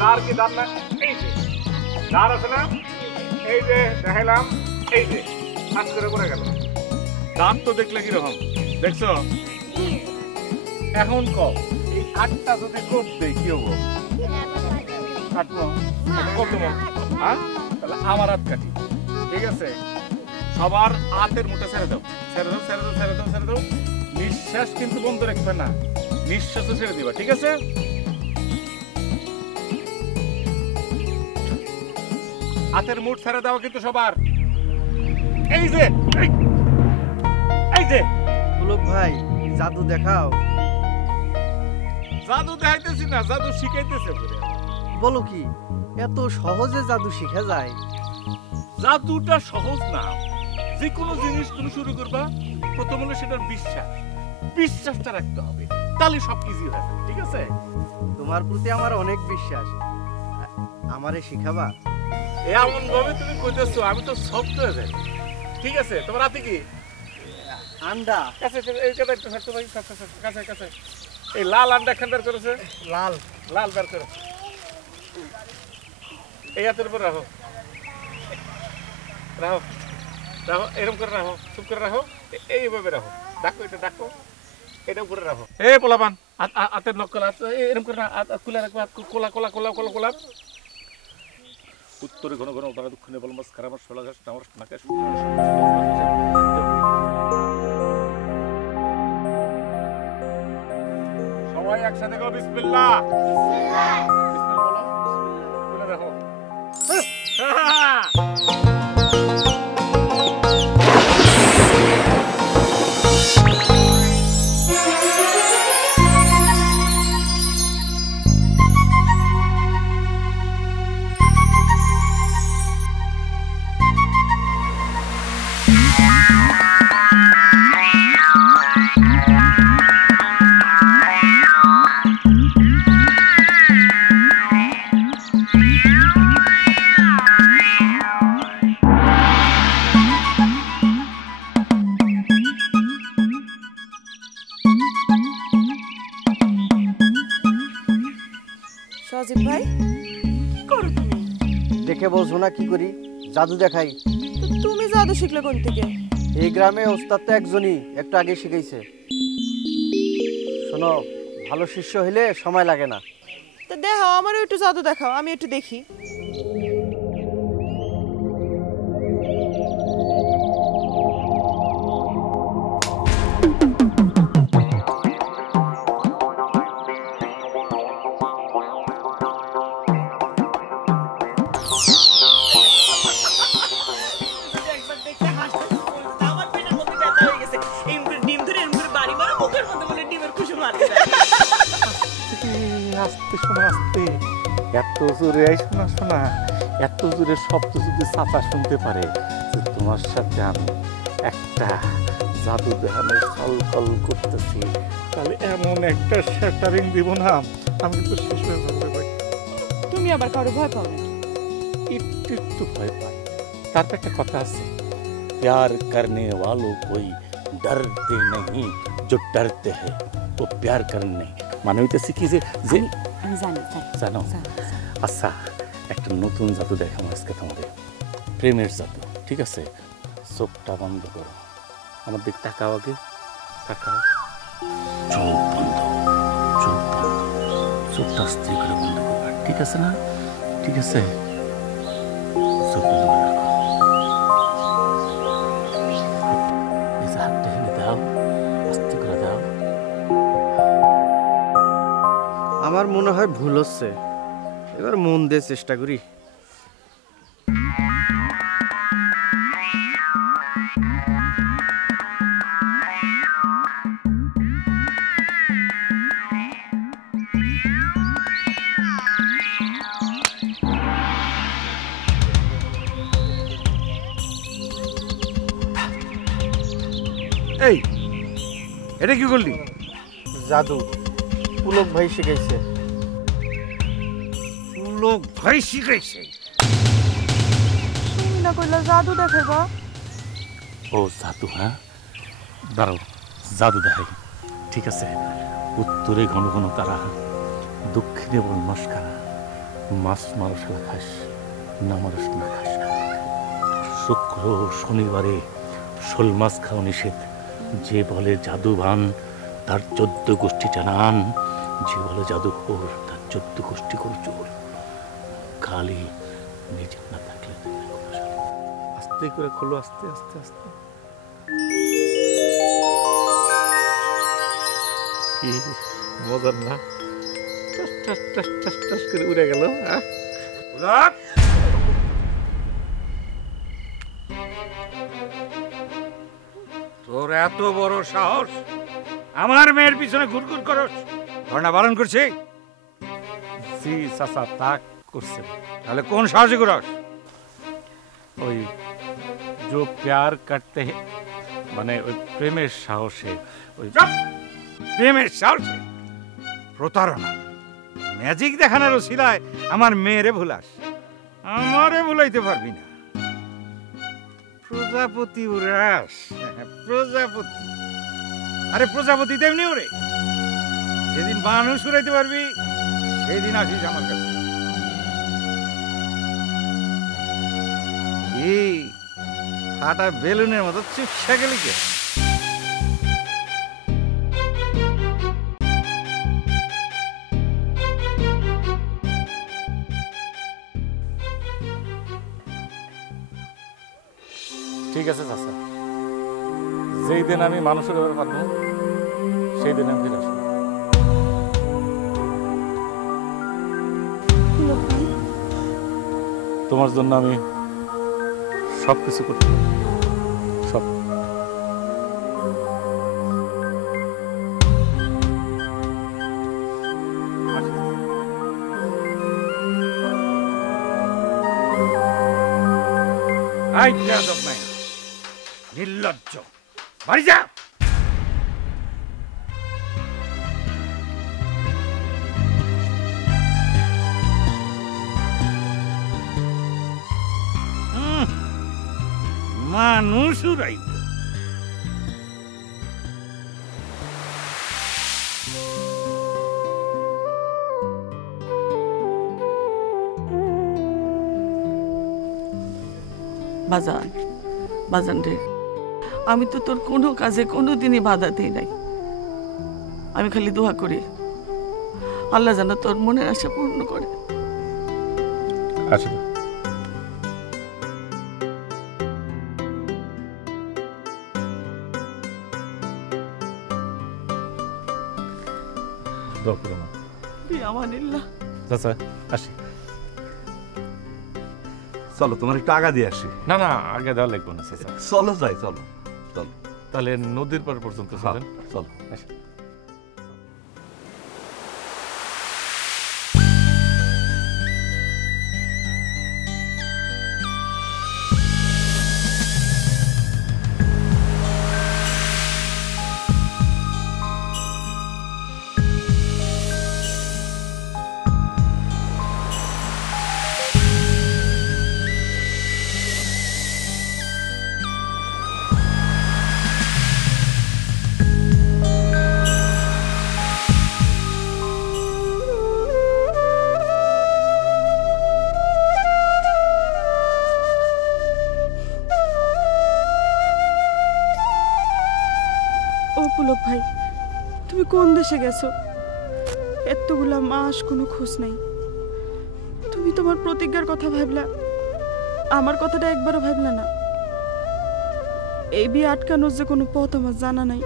দাঁড় কি দাঁড় না, এই যে দাঁড় আছে না, এই যে দেখাইলাম, এই যে হাত করে পড়ে গেল। দাঁত তো দেখলে কিরকম দেখছো? এখন কম এই কাঠটা যদি কোপ দেয় কি হবো? কাটবো কোপ দেবো, হ্যাঁ? তাহলে আমার হাত কাটি, ঠিক আছে? সবার হাতের মুঠে ছেড়ে দাও, ছেড়ে দাও, ছেড়ে দাও, ছেড়ে দাও, ছেড়ে দাও। নিঃশ্বাস কিন্তু বন্ধ রাখবে না, নিঃশ্বাসও ছেড়ে দিবা, ঠিক আছে? হাতের মুঠ ছেড়ে দাও কিন্তু সবার। এই যে এই যে পুলক ভাই জাদু দেখাও। জাদু দেখাইতেছি না, জাদু শিখাইতেছে। বলো কি, এত সহজে জাদু শিখা যায়? জাদুটা সহজ না। যে কোনো জিনিস তুমি শুরু করবা, প্রথম হলো সেটার বিশ্বাস, বিশ্বাসটা রাখতে হবে, তাহলে সব ইজি হয়ে যাবে, ঠিক আছে? তোমার প্রতি আমার অনেক বিশ্বাস, আমারে শিখাবা? এমন ভাবে তুমি কইতেছো আমি তো শব্দ হয়ে যাই, ঠিক আছে? তোমার হাতে কি আন্ডা? কাছে এই কাছে একটু ছাড়তে ভাই, কাছে কাছে এই লাল আন্ডা খান বের করেছে, লাল লাল বের করে এই হাতের উপর রাখো, রাখো রাখো, এরকম করে রাখো, চুপ করে রাখো, এইভাবে রাখো, ডাকো, এটা ডাকো, এটা উপরে রাখো। এই পোলাপান হাতের নখ খোলা, এরকম করে খুলে রাখবো, কোলা কোলা কোলা কোলা কোলা। উত্তরে ঘন ঘন উত্তরে দক্ষিণে বলমাস খারামাস সোলাঘাস নামাস নাকাশ। সবাই একসাথে গো বিসমিল্লাহ। বিসমিল্লাহ বলো, খুলে রাখো। সজীব ভাই, কি করো তুমি? দেখে বলছো না কি করি, জাদু দেখাই। তো তুমি জাদু শিখলে কোন থেকে? এই গ্রামে ওস্তাদ তো একজনই, একটু আগে শিখাইছে। শোনো, ভালো শিষ্য হইলে সময় লাগে না। তো দেখাও, আমারও একটু জাদু দেখাও, আমি একটু দেখি। আস্তে শোনা, আস্তে, এত জোরে শোনা শোনা, এত জোরে শব্দ যদি চাচা শুনতে পারে যে তোমার সাথে আমি একটা জাদু দেখানোর ছলকল করতেছি, তাহলে এমন একটা শ্যাটারিং দিব না, আমি কিন্তু শেষ হয়ে যাবো ভাই। তুমি আবার কারো ভয় পাও না? একটু একটু ভয় পাই, তারপর একটা কথা আছে, प्यार करने वालों कोई डरते नहीं, जो डरते हैं वो प्यार करने नहीं। মানে হইতেছে কি যে আমি জানি, জানো? আচ্ছা, একটা নতুন জাদু দেখাবো আজকে তোমাদের, প্রেমের জাদু, ঠিক আছে? চোখটা বন্ধ করো, আমার দিক তাকাও, আগে তাকাও, চোখ বন্ধ, চোখ বন্ধ, চোখটা আস্তে করে বন্ধ করবা, ঠিক আছে না? ঠিক আছে, চোখ বন্ধ করে রাখো। এই যে হাতটা এনে দাও, আস্তে করে দাও। আমার মনে হয় ভুল হচ্ছে, এবার মন দিয়ে চেষ্টা করি। এই এটা কি করলি? জাদু পুলক ভাই শিখাইছে। লোক ভাই শিখাইছে? তুমি না কইলা জাদু দেখাইবা? ও জাদু, হ্যাঁ, দাঁড়াও, জাদু দেখাই, ঠিক আছে? উত্তরে ঘন ঘন তারা, দক্ষিণে বল মস্কারা, মাছ মারস খাস, না মারস না খাস। শুক্র শনিবারে শোল মাছ খাওয়া নিষেধ। যে বলে জাদুবান তার 14 গোষ্ঠী টানান, যে বলে জাদুঘর তার 14 গোষ্ঠী করে চোর। খালি নিজের না থাকলে আস্তে করে খোলো, আস্তে আস্তে আস্তে। কি মজার না? টাস টাস টাস টাস টাস করে উড়ে গেল। তোর এত বড় সাহস, আমার মেয়ের পিছনে ঘুরঘুর করস? ঘটনা বারণ করছি। জি চাচা, তা করছে। তাহলে কোন সাহসে করস? ওই जो प्यार करते हैं মানে ওই প্রেমের সাহসে। ওই প্রেমের সাহসে? প্রতারণা, ম্যাজিক দেখানোর ওসিলায় আমার মেয়েরে ভুলাস। আমারে ভুলাইতে পারবি না। প্রজাপতি উড়াস, প্রজাপতি। আরে প্রজাপতি তেমনি ওরে। যেদিন মানুষ উড়াইতে পারবি সেই দিন আসিস আমার কাছে। এই ফাটা বেলুনের মতো চিপসা গেলি কে? ঠিক আছে চাচা, যেই দিন আমি মানুষের ব্যাপারে পারবো সেই দিন আমি ফিরে আসবো। তোমার জন্য আমি সব কিছু করতে পারি, সব। নির্লজ্জ, বাড়ি যা। মানুষ উড়াইব। বাজান, বাজান রে, আমি তো তোর কোনো কাজে কোনো দিনই বাধা দিই নাই। আমি খালি দোয়া করি আল্লাহ যেন তোর মনের আশা পূর্ণ করে। আচ্ছা, চাচা আসি। চলো, তোমার একটু আগা দিয়ে আসি। না না, আগে দেওয়া লাগবে না চাচা। চলো যাই, চলো চলো। তাহলে নদীর পার পর্যন্ত চলেন। চলো। পুলক ভাই, তুমি কোন দেশে গেছো? এতগুলা মাস কোনো খোঁজ নাই। তুমি তোমার প্রতিজ্ঞার কথা ভাবলা, আমার কথাটা একবারও ভাবলা না। এই বিয়ে আটকানোর যে কোনো পথ আমার জানা নাই।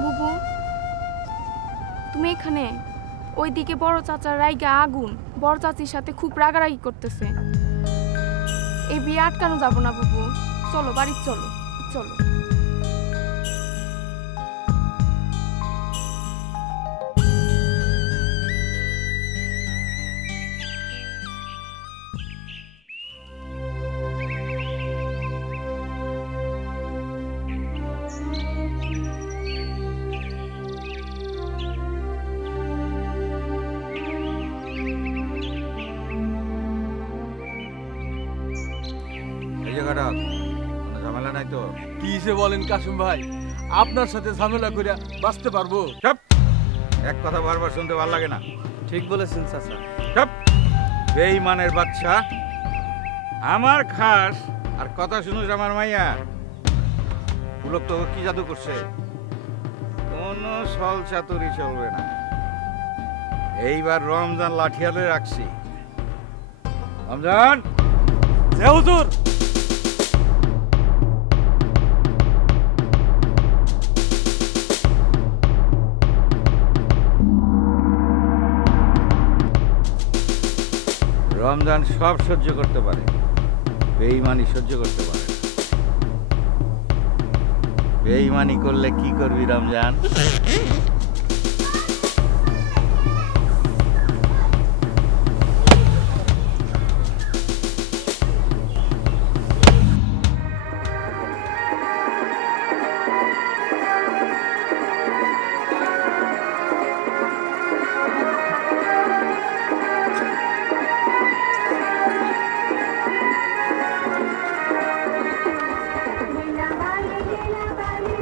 বুবু, তুমি এখানে? ওইদিকে বড় চাচার রাইগা আগুন, বড় চাচির সাথে খুব রাগারাগি করতেছে। এই বিয়ে আটকানো যাব না বুবু, চলো বাড়ি চলো, চলো। এই জায়গাটা ঝামেলা ঝামেলা নাই তো? কিসে বলেন কাসিম ভাই, আপনার সাথে ঝামেলা করে বাঁচতে পারবো? চুপ! এক কথা বারবার শুনতে ভালো লাগে না। ঠিক বলেছেন চাচা। চুপ! বেঈমানের বাচ্চা, আমার খাস আর কথা শুনুস আমার মাইয়া। পুলক তো কি জাদু করছে? কোনো ছল চাতুরি চলবে না। এইবার রমজান লাঠিয়ালে রাখছি। রমজান, জে হুজুর। রমজান সব সহ্য করতে পারে, বেঈমানি সহ্য করতে পারে না। বেঈমানি করলে কি করবি রমজান?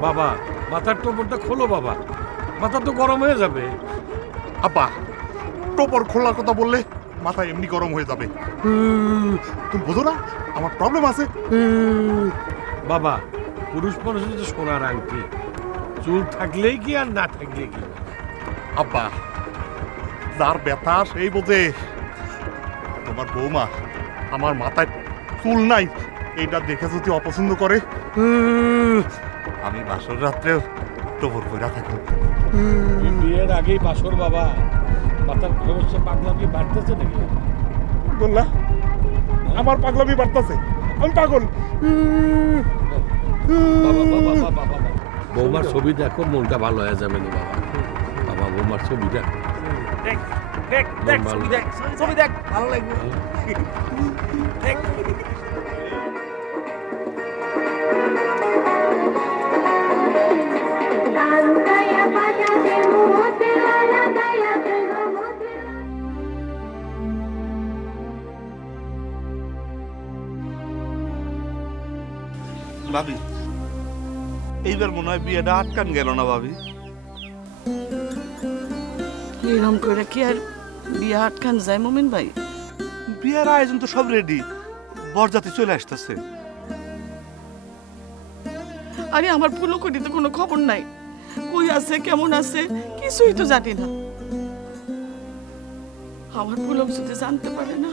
বাবা, মাথার টোপরটা খোলো বাবা, মাথা তো গরম হয়ে যাবে। আব্বা, টোপর খোলার কথা বললে মাথা এমনি গরম হয়ে যাবে। তুমি বোঝো না আমার প্রবলেম আছে। বাবা, পুরুষ মানুষের যে সোনার আংটি, চুল থাকলেই কি আর না থাকলে কি? আব্বা, যার ব্যথা সেই বোঝে। তোমার বৌমা আমার মাথায় চুল নাই এইটা দেখে যদি অপছন্দ করে, আমি বাসর রাত্রেও টোপর পইরা থাকি। বিয়ের আগেই বাসর বাবা, মাথার সমস্যা পাগলামি বাড়তেছে নাকি? বললা আমার পাগলামি বাড়তেছে, আমি পাগল। বাবা বাবা বাবা বাবা, বৌমার ছবি দেখো, মনটা ভালো হয়ে যাবে না বাবা। বাবা, বৌমার ছবি দেখো, দেখ দেখ দেখ ছবি দেখ, ছবি দেখ, ভালো লাগবে। দেখ ভাবি, এইবার মনে হয় বিয়েটা আটকান গেল না ভাবি? এরকম করে কি আর বিয়ে আটকান যায় মোমিন ভাই? বিয়ের আয়োজন তো সব রেডি, বরযাত্রী চলে আসতেছে। আরে আমার ফুলকড়ি তো কোনো খবর নাই, কই আছে কেমন আছে কিছুই তো জানি না। আমার ফুলক যদি জানতে পারে না,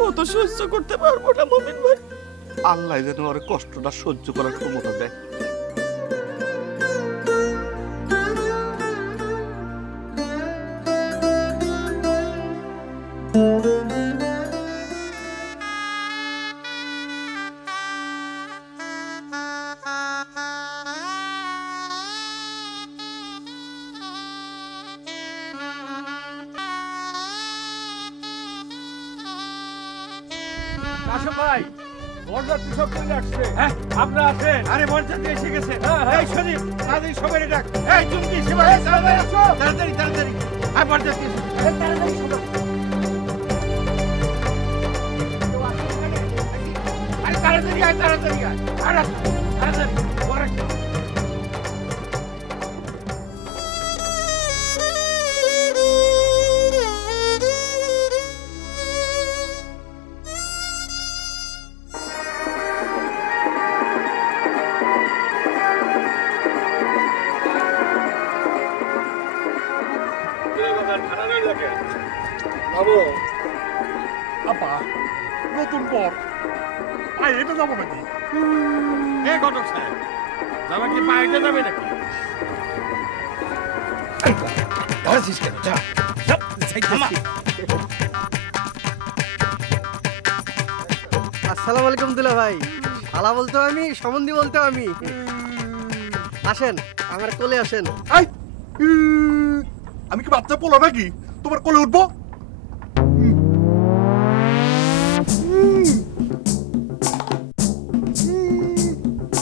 ও তো সহ্য করতে পারবো না মোমিন ভাই। আল্লাহ যেন ওর কষ্টটা সহ্য করার ক্ষমতা দেয়। কাসিম ভাই, বরযাত্রী সব চলে আসছে। হ্যাঁ, আপনারা আছেন? আরে বরযাত্রী এসে গেছে। হ্যাঁ, হ্যাঁ। এই শরীফ, তাড়াতাড়ি সবাই ডাক। এই চুমকি, সবাই তাড়াতাড়ি আসো, তাড়াতাড়ি তাড়াতাড়ি। আর বরযাত্রী এসে গেছে। তাড়াতাড়ি সবাই। আরে তাড়াতাড়ি আয়, তাড়াতাড়ি আয়। আরে তাড়াতাড়ি বরযাত্রী। আব্বা, নতুন পর আয় এটা যাবো নাকি? এ ঘটক সাহেব, জামা কি পাইতে যাবে নাকি? ধরেছিস কেন? যা যা, থামা। আসসালামু আলাইকুম দুলা ভাই। শালা বলতো আমি, সম্বন্ধী বলতো আমি। আসেন আমার কোলে আসেন। আমি কি বাচ্চা পোলা নাকি তোমার কোলে উঠবো?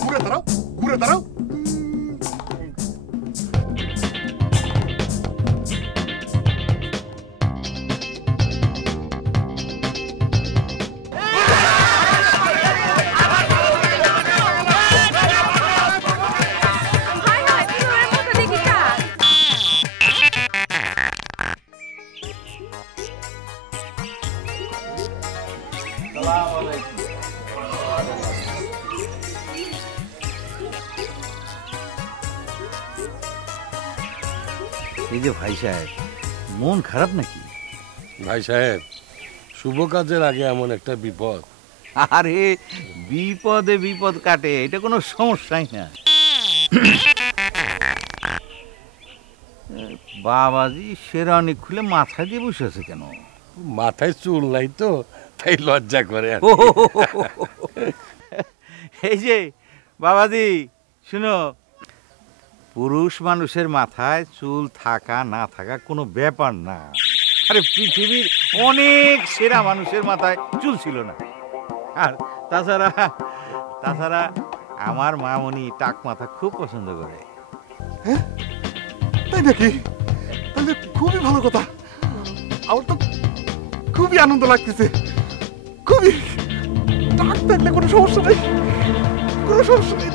ঘুরে দাঁড়াও, ঘুরে দাঁড়াও। এই যে ভাই সাহেব, মন খারাপ নাকি? ভাই সাহেব, শুভ কাজের আগে এমন একটা বিপদ। আরে বিপদে বিপদ কাটে, এটা কোনো সমস্যাই না। বাবাজি শেরানি খুলে মাথায় দিয়ে বসে আছে কেন? মাথায় চুল নাই তো, তাই লজ্জা করে। এই যে বাবাজি শুনো, পুরুষ মানুষের মাথায় চুল থাকা না থাকা কোনো ব্যাপার না। আরে পৃথিবীর অনেক সেরা মানুষের মাথায় চুল ছিল না। আর তাছাড়া আমার মামনি টাক মাথা খুব পছন্দ করে। হ্যাঁ তাই নাকি? তাহলে খুবই ভালো কথা, আমার তো খুবই আনন্দ লাগতেছে। খুবই টাক থাকলে কোনো সমস্যা নেই, কোনো সমস্যা নেই।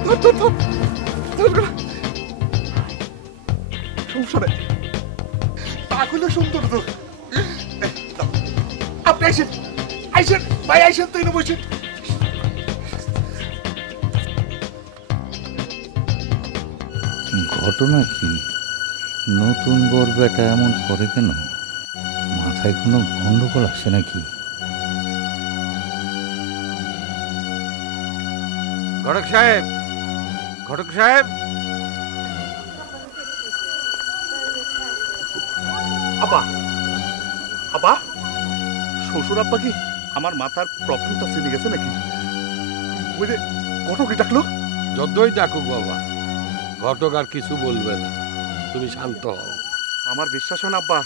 সমস্যা নেই, টাক হলে সুন্দর তো। আপনি আইসেন, আইসেন ভাই, আইসেন তো এনে বসেন। ঘটনা কি? নতুন বর বেটা এমন করে কেন? মাথায় কোনো গন্ডগোল আসে নাকি? ঘটক সাহেব, ঘটক সাহেব, আব্বা, আব্বা, শ্বশুর আব্বা কি আমার মাথার প্রবলেমটা চিনে গেছে নাকি? ওই যে ঘটকই ডাকলো। যতই ডাকুক বাবা, ঘটক আর কিছু বলবে না, তুমি শান্ত হও। আমার বিশ্বাস হয় না আব্বা,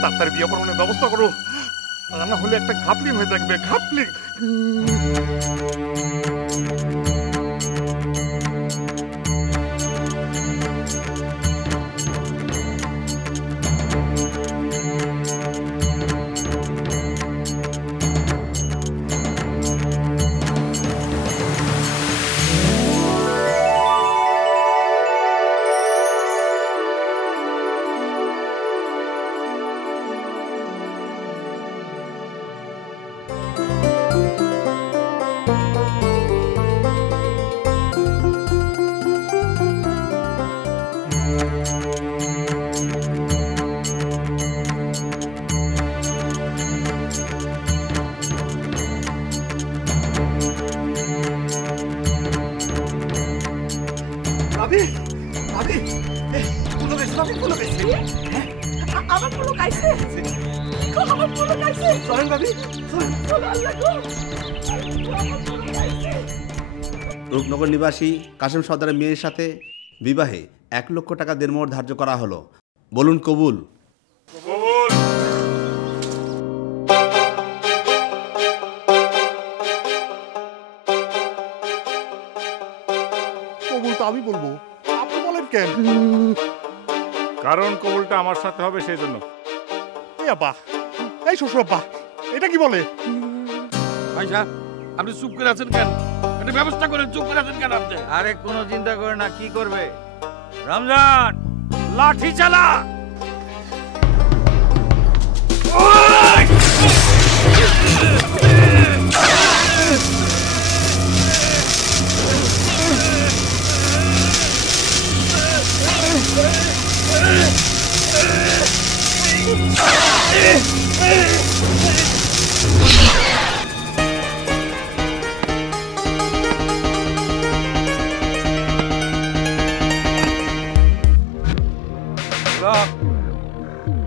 তাড়াতাড়ি বিয়ে করানোর ব্যবস্থা করো, তা না হলে একটা ঘাপলিং হয়ে থাকবে। ঘাপলিং। রূপনগর নিবাসী কাশেম সর্দারের মেয়ের সাথে বিবাহে 1 লক্ষ টাকা দেনমোহর ধার্য করা হলো। বলুন কবুল। কবুল তো আমি বলবো, আপনি বলেন কেন? কারণ কবুলটা আমার সাথে হবে সেই জন্য। এই আব্বা, এই শ্বশুর আব্বা, এটা কি বলে? ভাই সাহেব, আপনি চুপ করে আছেন কেন? একটা ব্যবস্থা করেন, চুপ করে আছেন কেন আপনি? আরে কোনো চিন্তা করে না, কি করবে? রমজান, লাঠি চালা।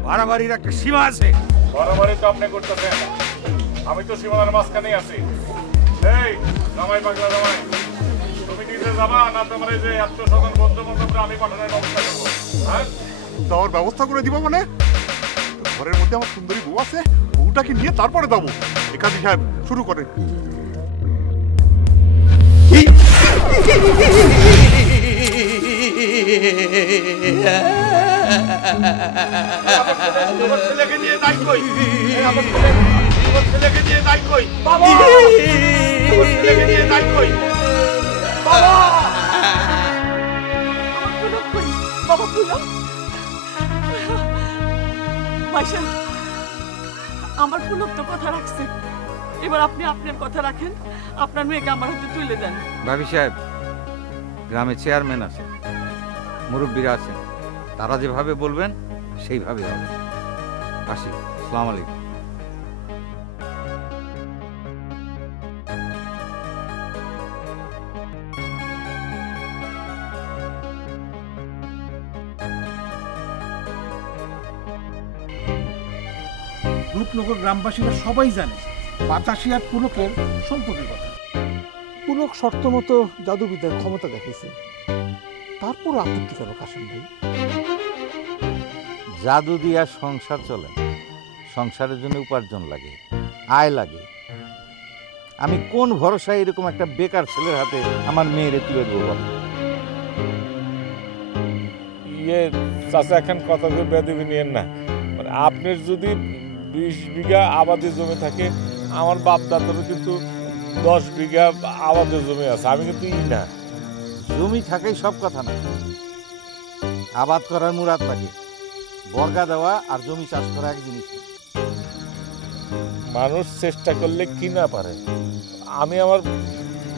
বাড়াবাড়ির একটা সীমা আছে। বাড়াবাড়ি তো আপনি করতেছেন, আমি তো সীমানার মাঝখানেই আছি। এই জামাই পাগলা জামাই, তুমি নিজে যাবা না তোমার এই যে 100 বন্ধু বান্ধবরা আমি পাঠানোর ব্যবস্থা করবো? হ্যাঁ, যাওয়ার ব্যবস্থা করে দিব মানে? ঘরের মধ্যে আমার সুন্দরী বউ আছে, বউটাকে নিয়ে তারপরে যাবো। একাজি সাহেব শুরু করে। ছেলেকে নিয়ে যাই কই? ছেলেকে নিয়ে যাই কই? ছেলেকে নিয়ে যাই কই? আমার পুলক তো কথা রাখছে, এবার আপনি আপনার কথা রাখেন, আপনার মেয়েকে আমার হাতে তুলে দেন। ভাবি সাহেব, গ্রামে চেয়ারম্যান আছে, মুরব্বীরা আছে, তারা যেভাবে বলবেন সেইভাবে হবে। আসি, আসসালামু আলাইকুম। রূপনগর গ্রামবাসীরা সবাই জানে বাতাসি আর পুলকের সম্পর্কের কথা। পুলক শর্ত মতো জাদুবিদ্যার ক্ষমতা দেখাইছে, তারপর আপত্তি করো কাশেম ভাই। জাদু দিয়া সংসার চলে, সংসারের জন্য উপার্জন লাগে, আয় লাগে। আমি কোন ভরসায় এরকম একটা বেকার ছেলের হাতে আমার মেয়েরে তুলে দেবো বল? চাচা এখন কথা বেদিবি নিয়েন না, মানে আপনার যদি 20 বিঘা আবাদি জমি থাকে, আমার বাপ দাদারও কিন্তু 10 বিঘা আবাদি জমি আছে, আমি কিন্তু না। জমি থাকাই সব কথা না, আবাদ করার মুরাদ লাগে। বর্গা দেওয়া আর জমি চাষ করা এক জিনিস। মানুষ চেষ্টা করলে কি না পারে। আমি আমার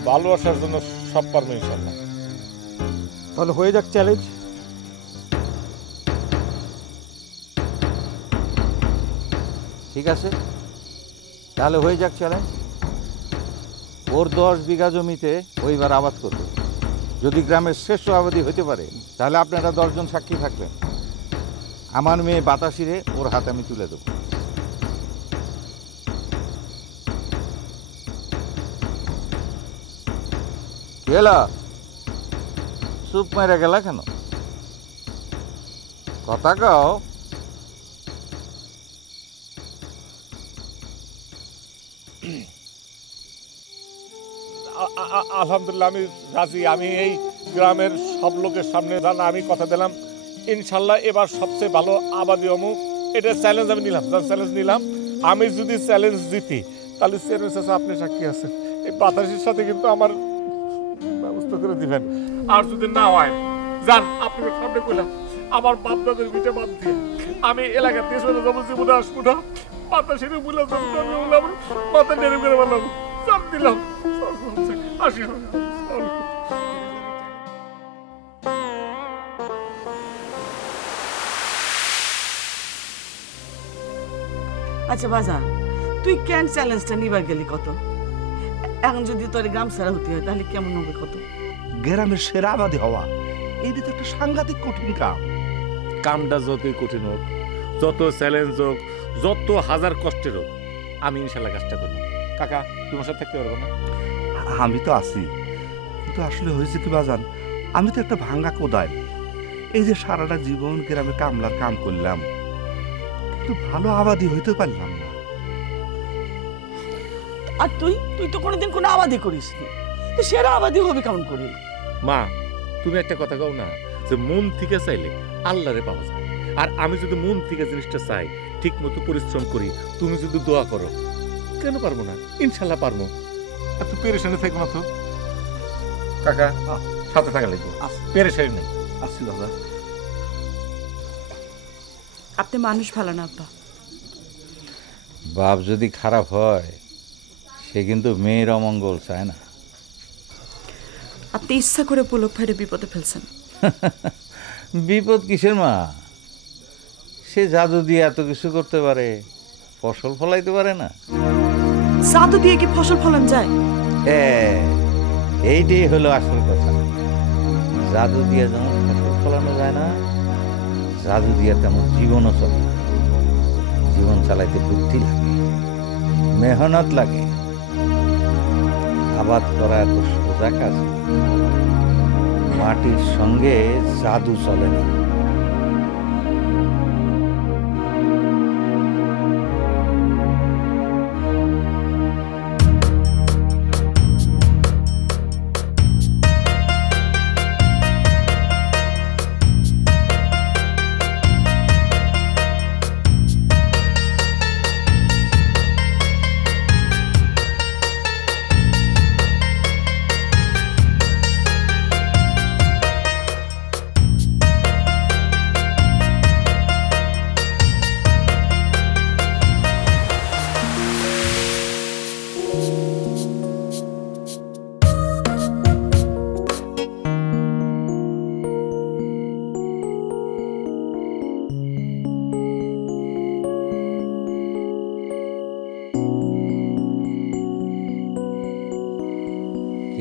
ভালোবাসার জন্য সব পারবো ইনশাল্লাহ। তাহলে হয়ে যাক চ্যালেঞ্জ। ঠিক আছে, তাহলে হয়ে যাক চ্যালেঞ্জ। ওর 10 বিঘা জমিতে ওইবার আবাদ করবে। যদি গ্রামের শ্রেষ্ঠ আবাদী হতে পারে তাহলে আপনারা 10 জন সাক্ষী থাকবেন। আমার মেয়ে বাতাসিরে ওর হাতে আমি তুলে দেব। গেলা চুপ মেরে গেলা কেন? কথা কাও। আলহামদুলিল্লাহ আমি রাজি। আমি এই গ্রামের সব লোকের সামনে জানা আমি কথা দিলাম ইনশাল্লাহ এবার সবচেয়ে ভালো আবাদি হমু। এটা চ্যালেঞ্জ আমি নিলাম, চ্যালেঞ্জ নিলাম। আমি যদি চ্যালেঞ্জ জিতি তাহলে চ্যালেঞ্জ আছে, আপনি সাক্ষী আছেন। এই বাতাসের সাথে কিন্তু আমার ব্যবস্থা করে দিবেন। আর যদি না হয় যান, আপনাকে সামনে কইলাম আমার বাপ দাদের ভিটে বাদ দিয়ে আমি এলাকার দিয়ে চলে যাবো। জীবনে আসবো না, বাতাসের বলে মাথা নেড়ে করে বললাম চাপ দিলাম। আসি। আচ্ছা বাজান, তুই কেন চ্যালেঞ্জটা নিবার গেলি কত? এখন যদি তোর গ্রাম ছাড়া হতে হয় তাহলে কেমন হবে কত? গ্রামের সেরা আবাদী হওয়া এইটা তো একটা সাংঘাতিক কঠিন কাম। কামটা যতই কঠিন হোক, যত চ্যালেঞ্জ হোক, যত হাজার কষ্টের হোক, আমি ইনশাল্লাহ কাজটা করব। কাকা তোমার সাথে থাকতে পারবো না? আমি তো আছি, কিন্তু আসলে হয়েছে কি বাজান, আমি তো একটা ভাঙ্গা কোদায়। এই যে সারাটা জীবন গ্রামে কামলার কাম করলাম, কিন্তু ভালো আবাদী হইতে পারলাম না। আর তুই তো কোনোদিন কোনো আবাদি করিস নি, তুই সেরা আবাদি হবি কেমন করি? মা তুমি একটা কথা কও না, যে মন থেকে চাইলে আল্লাহরে পাওয়া যায়। আর আমি যদি মন থেকে জিনিসটা চাই, ঠিক মতো পরিশ্রম করি, তুমি যদি দোয়া করো, কেন পারবো না? ইনশাল্লাহ পারবো। আর তুই পেরেশানি থাকো না তো কাকা, সাথে থাকা লাগবে, পেরেশানি নেই। আসছি দাদা। আপনি মানুষ ভালো না আব্বা। বাপ যদি খারাপ হয় সে কিন্তু মেয়ের অমঙ্গল চায় না। আপনি ইচ্ছা করে পুলক ভাইরে বিপদে ফেলছেন। বিপদ কিসের মা? সে জাদু দিয়ে এত কিছু করতে পারে, ফসল ফলাইতে পারে না? জাদু দিয়ে কি ফসল ফলান যায়? এইটাই হলো আসল কথা। জাদু দিয়ে যেমন ফসল ফলানো যায় না, জাদু দিয়ে তেমন জীবনও চলে না। জীবন চালাইতে বুদ্ধি লাগে, মেহনত লাগে। আবাদ করা এত সোজা কাজ। মাটির সঙ্গে জাদু চলে না।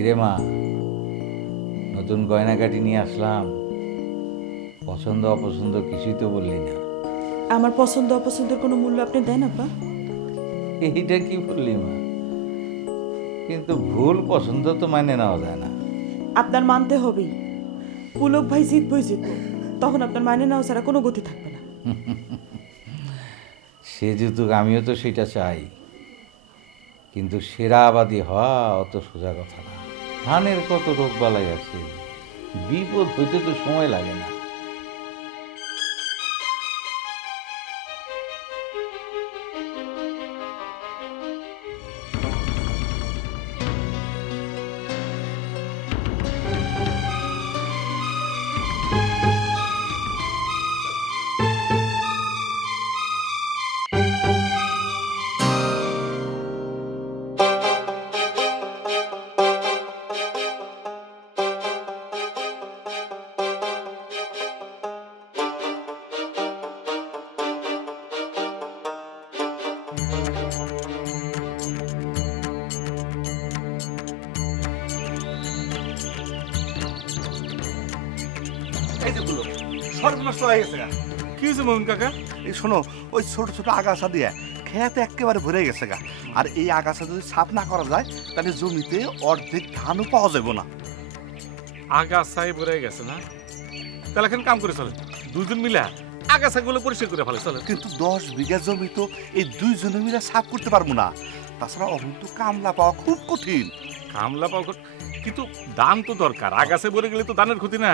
কিরে মা, নতুন গয়নাকাটি নিয়ে আসলাম, পছন্দ অপছন্দ কিছুই তো বললি না। আমার পছন্দ অপছন্দের কোনো মূল্য আপনি দেন আব্বা? এইটা কি বললি মা? কিন্তু ভুল পছন্দ তো মানে নেওয়া যায় না। আপনার মানতে হবেই। পুলক ভাই জিতবই জিতবো, তখন আপনার মানে নেওয়া ছাড়া কোনো গতি থাকবে না। সে যুতুক, আমিও তো সেটা চাই, কিন্তু সেরা আবাদী হওয়া অত সোজা কথা না। ধানের কত রোগ বালাই আছে, বিপদ হইতে তো সময় লাগে না। এই যে গুলো সর্বনষ্ট হয়ে গেছে। কি হয়েছে মোহন কাকা? এই শোনো, ওই ছোট ছোট আগাছা দিয়ে খেত একেবারে ভরে গেছে গা। আর এই আগাছা যদি সাফ না করা যায় তাহলে জমিতে অর্ধেক ধানও পাওয়া যাবে না। আগাছায় ভরে গেছে না? তাহলে এখন কাম করে চলে, দুজন মিলে আগাছাগুলো পরিষ্কার করে ফেলে চলে। কিন্তু 10 বিঘা জমি তো এই দুইজনে মিলে সাফ করতে পারবো না। তাছাড়া অবৈধ কামলা পাওয়া খুব কঠিন। কামলা পাওয়া কিন্তু দান তো দরকার, আগাছে ভরে গেলে তো দানের ক্ষতি না।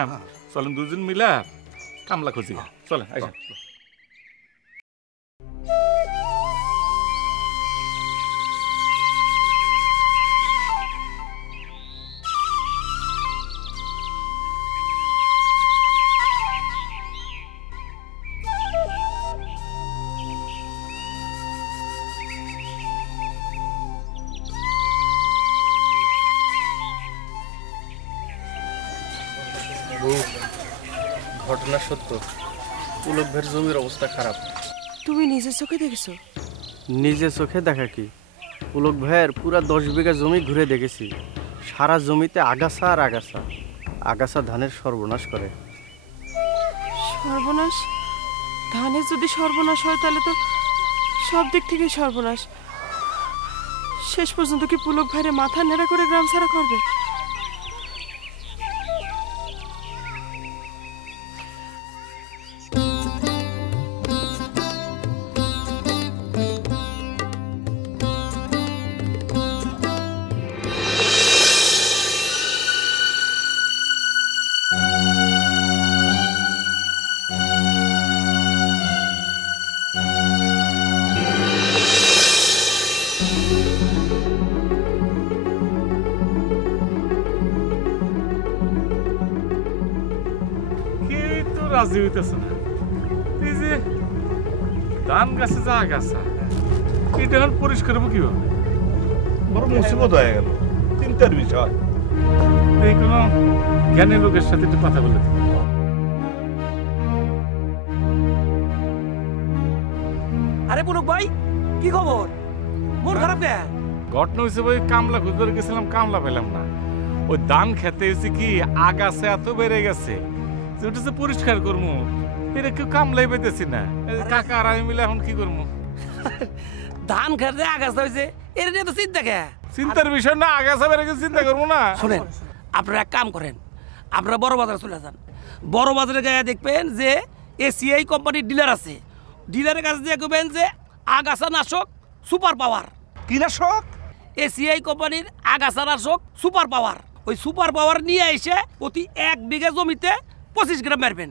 চলেন দুজন মিলে কামলা খুঁজি, চলে আইসা। ঘটনা সত্য, পুলক ভাইয়ের জমির অবস্থা খারাপ। তুমি নিজের চোখে দেখেছো? নিজে চোখে দেখা কি, পুলক ভাইয়ের পুরা 10 বিঘা জমি ঘুরে দেখেছি। সারা জমিতে আগাছা আর আগাছা, আগাছা ধানের সর্বনাশ করে। সর্বনাশ? ধানের যদি সর্বনাশ হয় তাহলে তো সব দিক থেকে সর্বনাশ। শেষ পর্যন্ত কি পুলক ভাইরে মাথা নেড়া করে গ্রাম ছাড়া করবে? রাজি হইতেছে না। এই যে ধান গাছে যা আগাছা, এটা এখন পরিষ্কার করবো কিভাবে? বড় মুসিবত হয়ে গেল, চিন্তার বিষয়। এই কোনো জ্ঞানী লোকের সাথে একটু কথা বলে দিই। আরে পুলক ভাই, কি খবর? মন খারাপ কে? ঘটনা হয়েছে ওই কামলা খুঁজতে গেছিলাম, কামলা পেলাম না। ওই ধান খেতে হয়েছে কি আগাছা এত বেড়ে গেছে যে ওটা পরিষ্কার করবো, এটা কেউ কামলাই পেতেছি না। কাকা আর আমি মিলে এখন কি করবো? ধান খেতে আগাছা হয়েছে, এটা নিয়ে তো চিন্তা কে? চিন্তার বিষয় না, আগাছা বেড়ে গেছে, চিন্তা করবো না। শোনেন, আপনারা এক কাম করেন, আপনারা বড় বাজারে চলে যান। বড় বাজারে গিয়ে দেখবেন যে এসিআই কোম্পানির ডিলার আছে। ডিলারের কাছে দিয়ে দেখবেন যে আগাছা নাশক সুপার পাওয়ার। কি নাশক? এসিআই কোম্পানির আগাছা নাশক সুপার পাওয়ার। ওই সুপার পাওয়ার নিয়ে এসে প্রতি 1 বিঘা জমিতে 25 গ্রাম মারবেন,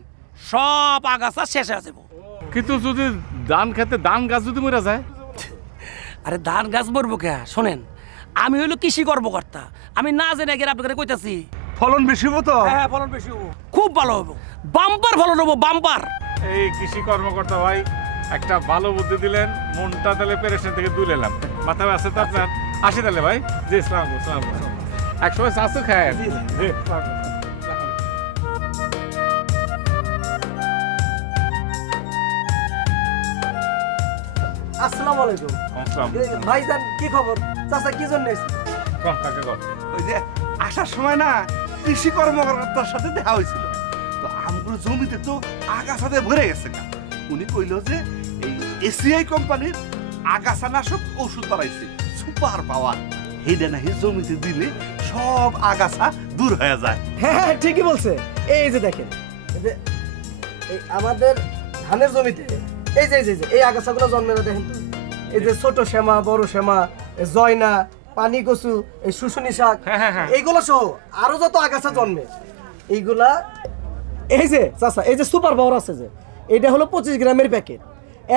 সব আগাছা শেষ হয়ে যাবে। কিন্তু যদি ধান খেতে ধান গাছ যদি মরে যায়? আরে ধান গাছ মরবো কে? শোনেন, আমি হইলো কৃষি কর্মকর্তা, আমি না জেনে গিয়ে আপনাকে কইতাছি ফলন বেশি হবো তো? হ্যাঁ, ফলন বেশি হবো, খুব ভালো হবো, বাম্পার ফলন হবো, বাম্পার। এই কৃষি কর্মকর্তা ভাই একটা ভালো বুদ্ধি দিলেন, মনটা তাহলে পেরেশান থেকে দূর এলাম। মাথায় আছে তো আপনার? আসি তাহলে ভাই। জি, সালাম সালাম। একসময় চাষও খায়। জি, আসসালামু আলাইকুম। ভাইজান কি খবর? চাচা কি জন্য এসেছে? কম কাকে কম। ওই যে আসার সময় না কৃষি কর্মকর্তার সাথে দেখা হয়েছিল। তো আমগুলো জমিতে তো আগাছাতে ভরে গেছে। উনি কইল যে এই এসিআই কোম্পানির আগাছা নাশক ওষুধ বানাইছে সুপার পাওয়ার, এইটা নাকি জমিতে দিলে সব আগাছা দূর হয়ে যায়। হ্যাঁ ঠিকই বলছে। এই যে দেখেন এই আমাদের ধানের জমিতে এই যে এই আগাছাগুলো জন্মে না দেখেন তো, এই যে ছোট শ্যামা, বড় শ্যামা, জয়না, পানি কচু, এই শুশুনি শাক, এইগুলো সহ আরো যত আগাছা জন্মে এইগুলা এই যে চাচা এই যে সুপার পাওয়ার আছে যে এটা হলো 25 গ্রামের প্যাকেট।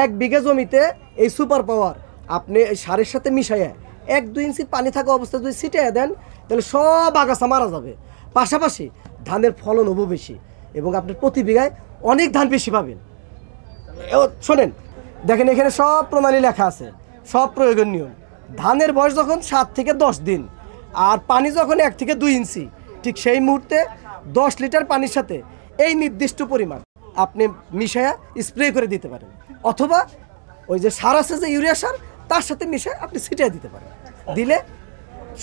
1 বিঘা জমিতে এই সুপার পাওয়ার আপনি সারের সাথে মিশাইয়া 1-2 ইঞ্চি পানি থাকা অবস্থায় যদি ছিটিয়ে দেন তাহলে সব আগাছা মারা যাবে। পাশাপাশি ধানের ফলন হবে বেশি এবং আপনি প্রতি বিঘায় অনেক ধান বেশি পাবেন। শোনেন দেখেন এখানে সব প্রণালী লেখা আছে, সব প্রয়োগের নিয়ম। ধানের বয়স যখন 7 থেকে 10 দিন আর পানি যখন 1 থেকে 2 ইঞ্চি, ঠিক সেই মুহূর্তে 10 লিটার পানির সাথে এই নির্দিষ্ট পরিমাণ আপনি মিশায়া স্প্রে করে দিতে পারেন, অথবা ওই যে সার আছে যে ইউরিয়া সার তার সাথে মিশায় আপনি ছিটিয়ে দিতে পারেন। দিলে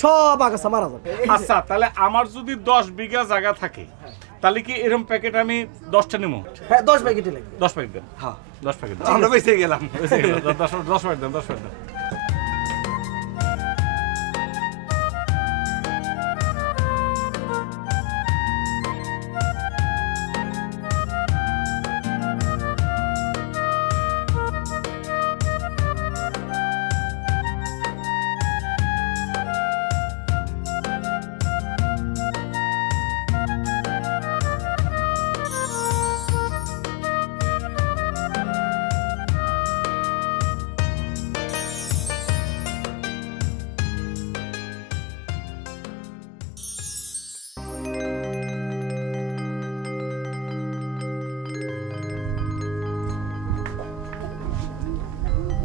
সব আগাছা মারা যাবে। আচ্ছা তাহলে আমার যদি 10 বিঘা জায়গা থাকে তাহলে কি এরকম প্যাকেট আমি 10টা নেব? হ্যাঁ 10 প্যাকেটই লাগবে। 10 প্যাকেট দেন। হ্যাঁ 10 প্যাকেট আমরা বেঁচে গেলাম। 10 প্যাকেট দেন, 10 প্যাকেট দেন।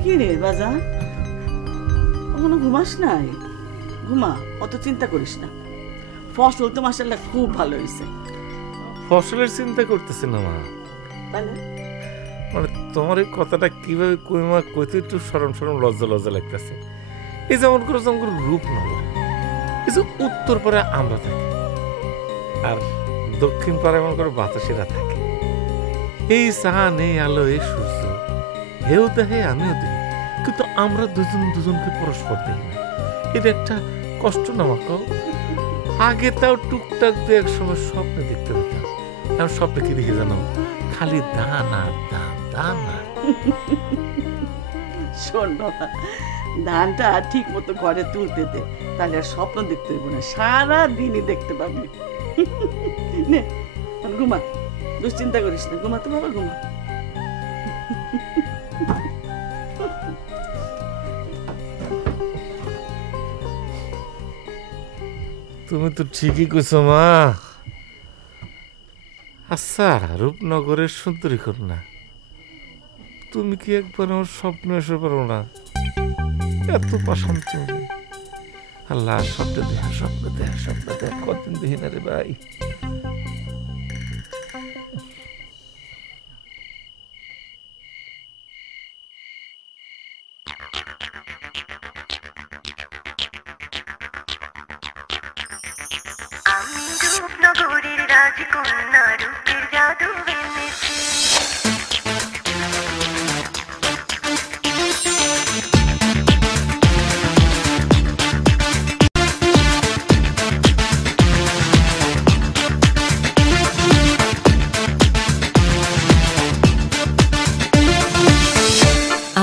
কি রে বাজান, এখনো ঘুমাস নাই? ঘুমা, অত চিন্তা করিস না। ফসল তো মাশাআল্লাহ খুব ভালো হয়েছে। ফসলের চিন্তা করতেছি না মা, মানে তোমার এই কথাটা কিভাবে কইমা কইতে একটু শরম শরম লজ্জা লজ্জা লাগতেছে। এই যেমন করে যেমন রূপনগর, এই যে উত্তর পারে আমরা থাকি আর দক্ষিণ পারে এমন করে বাতাসেরা থাকে। এই চান, এই আলো, এই সূর্য, হেও দেখে আমিও দেখি, কিন্তু আমরা দুজনকে পরস্পর দেখি না। এটা একটা কষ্ট না মাকে? আগে তাও টুকটাক দিয়ে এক সময় স্বপ্নে দেখতে পেতাম। আমি স্বপ্নে কি দেখি জানো? খালি দান আর দান, দান আর। শোন বাবা, ধানটা ঠিক মতো ঘরে তুলতে দে, তাহলে আর স্বপ্ন দেখতে হইব না, সারা দিনই দেখতে পাবি। নে ঘুমা, দুশ্চিন্তা করিস না, ঘুমা তো বাবা, ঘুমা। তুমি তো ঠিকই কইছো মা। আচ্ছা রূপনগরের সুন্দরী কন্যা, তুমি কি একবার আমার স্বপ্ন এসে পারো না? এত পাশান তুমি। আল্লাহ স্বপ্ন দেখা, স্বপ্ন দেখা, স্বপ্ন দেখা, কতদিন দেখি না রে ভাই। রূপনগরের রাজকন্যা রূপের জাদু এনেছি।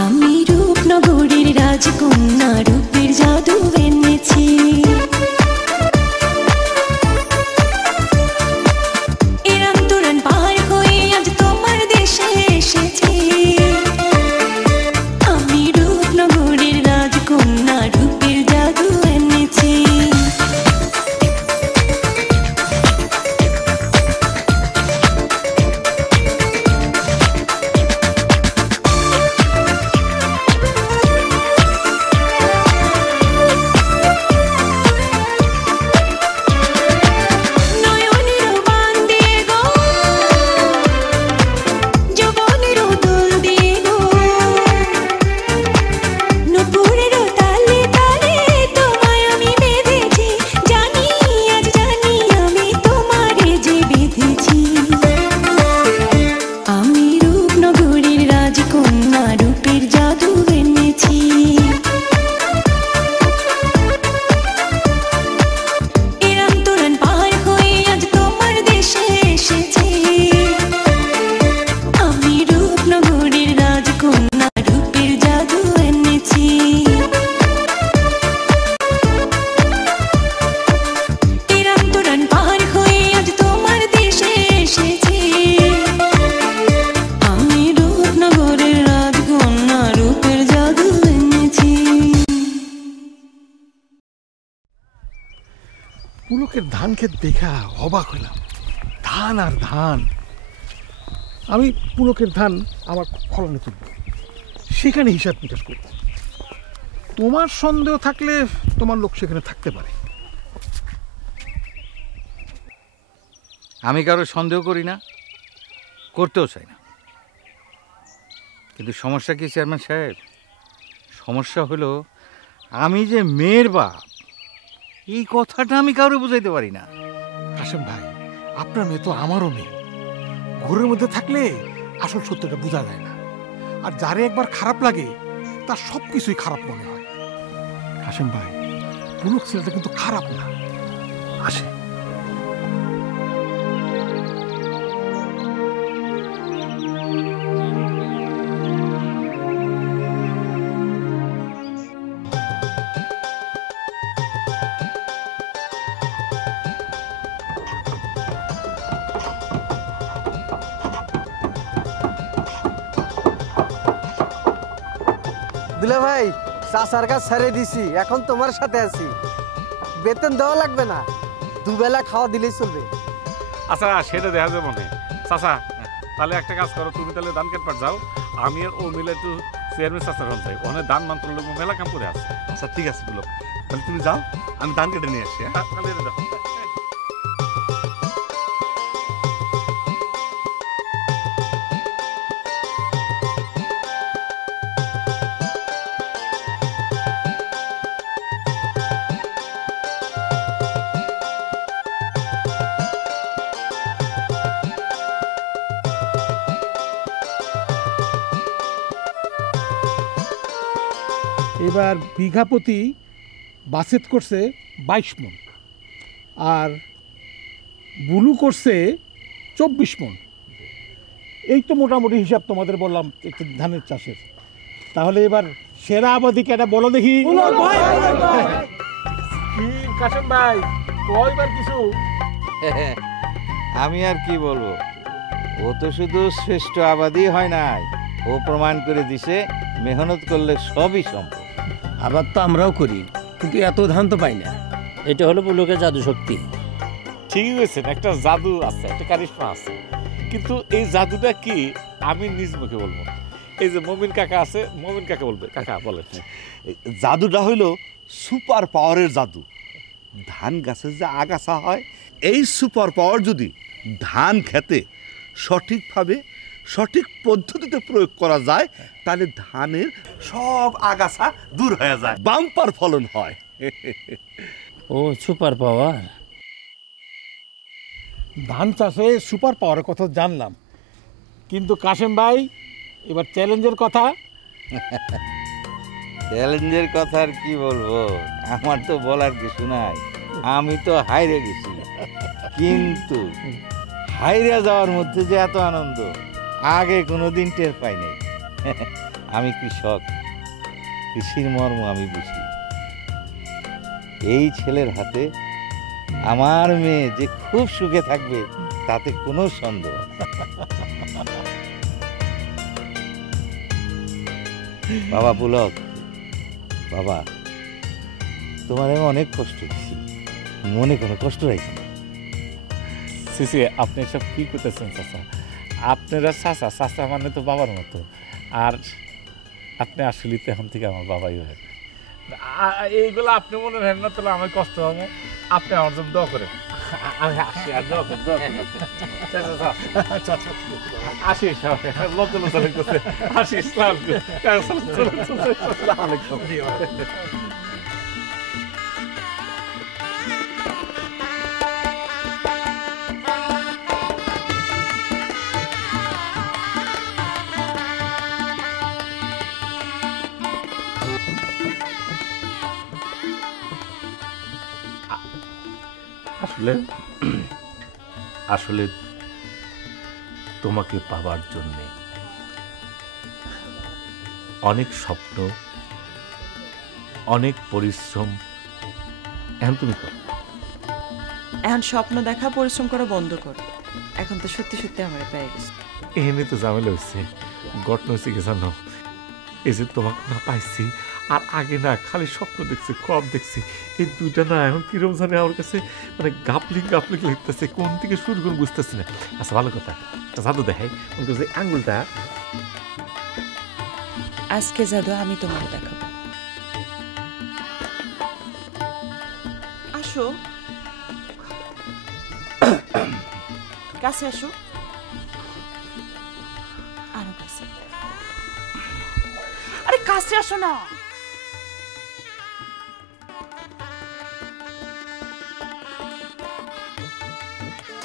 আমি রূপনগরের রাজকন্যা রূপের জাদু এনেছি। পুলকের ধান ক্ষেত দেখা অবাক হইলাম। ধান আর ধান। আমি পুলকের ধান আমার ফলনে তুলব, সেখানে হিসাব নিকাশ করব। তোমার সন্দেহ থাকলে তোমার লোক সেখানে থাকতে পারে। আমি কারো সন্দেহ করি না, করতেও চাই না। কিন্তু সমস্যা কি চেয়ারম্যান সাহেব? সমস্যা হলো আমি যে মেয়ের বাপ, এই কথাটা আমি কাউকে বুঝাইতে পারি না। কাশেম ভাই, আপনার মেয়ে তো আমারও মেয়ে। ঘরের মধ্যে থাকলে আসল সত্যটা বোঝা যায় না, আর যারে একবার খারাপ লাগে তার সব কিছুই খারাপ মনে হয়। কাশেম ভাই, পুলক ছেলেটা কিন্তু খারাপ না। আসে। দুলা ভাই, চাচার কাজ ছেড়ে দিছি, এখন তোমার সাথে আছি। বেতন দেওয়া লাগবে না, দুবেলা খাওয়া দিলেই চলবে। আচ্ছা, সেটা দেখা যাবে মনে। চাচা, তাহলে একটা কাজ করো, তুমি তাহলে ধান কেটবার যাও, আমি আর ও মিলে একটু চেয়ারম্যান চাচার হন যাই। ওখানে ধান মাত্র লোক মেলা কাম করে আছে। আচ্ছা ঠিক আছে পুলক, তাহলে তুমি যাও, আমি ধান কেটে নিয়ে আসি। তাহলে যাও। এবার বিঘা প্রতি বাসেত করছে 22 মণ, আর বুলু করছে 24 মণ। এই তো মোটামুটি হিসাব তোমাদের বললাম একটু ধানের চাষের। তাহলে এবার সেরা আবাদি কেটা বলো দেখি। কাশেম ভাই, কয়বার কিছু? আমি আর কি বলবো, ও তো শুধু শ্রেষ্ঠ আবাদি হয় নাই, ও প্রমাণ করে দিছে মেহনত করলে সবই সম্ভব। আবার তো আমরাও করি, কিন্তু এত ধান তো পাই না। এটা হলো পুলকের জাদু শক্তি। ঠিকই হয়েছেন, একটা জাদু আছে, একটা কারিশমা আছে। কিন্তু এই জাদুটা কি আমি নিজ মুখে বলবো। এই যে মমিন কাকা আছে, মমিন কাকা বলবে। কাকা বলেন। জাদুটা হইলো সুপার পাওয়ারের জাদু। ধান গাছের যে আগাছা হয়, এই সুপার পাওয়ার যদি ধান খেতে সঠিকভাবে সঠিক পদ্ধতিতে প্রয়োগ করা যায়, তাহলে ধানের সব আগাছা দূর হয়ে যায়, বাম্পার ফলন হয়। ও সুপার পাওয়ার। ধান চাষে সুপার পাওয়ারের কথা জানলাম, কিন্তু কাশেম ভাই এবার চ্যালেঞ্জের কথা। চ্যালেঞ্জের কথা আর কি বলবো, আমার তো বলার কিছু নাই। আমি তো হাইরে গেছি, কিন্তু হাইরে যাওয়ার মধ্যে যে এত আনন্দ আগে কোনোদিন টের পাই নাই। আমি কৃষক, কৃষির মর্ম আমি বুঝি। এই ছেলের হাতে আমার মেয়ে যে খুব সুখে থাকবে তাতে কোনো সন্দেহ নেই। বাবা পুলক, বাবা তোমার আমি অনেক কষ্ট দিচ্ছি, মনে কোনো কষ্ট রাখি না। সিসি, আপনি সব কি করতেছেন চাচা? আপনারা চাচা, চাচা মানে তো বাবার মতো। আর আপনি আসলে তো এখন থেকে আমার বাবাই হয়। এইগুলো আপনি মনে হয় না, তাহলে আমার কষ্ট হবে। আপনি আমার জন্য দোয়া করেন। আমি আসি, আর দোয়া করেন, দোয়া করেন। আসিস, লজ্জা লজ্জা লাগতেছে। আসিস, সালাম আলাইকুম। আসলে তোমাকে পাবার জন্য অনেক স্বপ্ন, অনেক পরিশ্রম, এখন তুমি করো। এখন স্বপ্ন দেখা পরিশ্রম করা বন্ধ কর। এখন তো সত্যি সত্যি আমার পেয়ে গেছে। এখানে তো ঝামেলা হয়েছে। ঘটনা হয়েছে কি জানো, এই যে তোমাকে না পাইছি, আর আগে না খালি স্বপ্ন দেখছি, কম দেখছি। এই দুইটা না এখন কিরম জানে আমার কাছে মানে গাপলিং লাগতেছে, কোন থেকে শুরু করে বুঝতেছি না। আচ্ছা ভালো কথা, জাদু দেখাই মনে করছে আঙ্গুলটা। আজকে জাদু আমি তোমাকে দেখাবো। আসো কাছে আসো, আরো কাছে। আরে কাছে আসো না।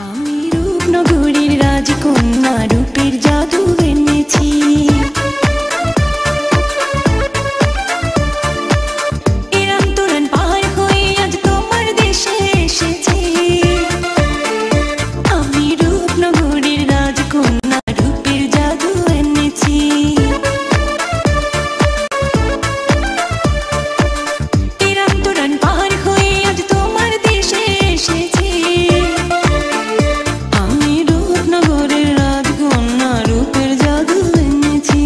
আমি রূপনগরীর রাজকন্যা, রূপের জাদু এনেছি। ইরান তুরান পাহাড় হয়ে আজ তোমার দেশে এসেছি। আমি রূপনগরীর রাজকন্যা, রূপের জাদু এনেছি। ইরান তুরান পাহাড় হয়ে আজ তোমার দেশে এসেছি। আমি রূপনগরের রাজকন্যা, রূপের জাদু এনেছি।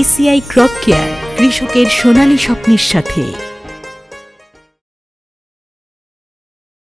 এসিআই ক্রপ কেয়ার, কৃষকের সোনালী স্বপ্নের সাথে।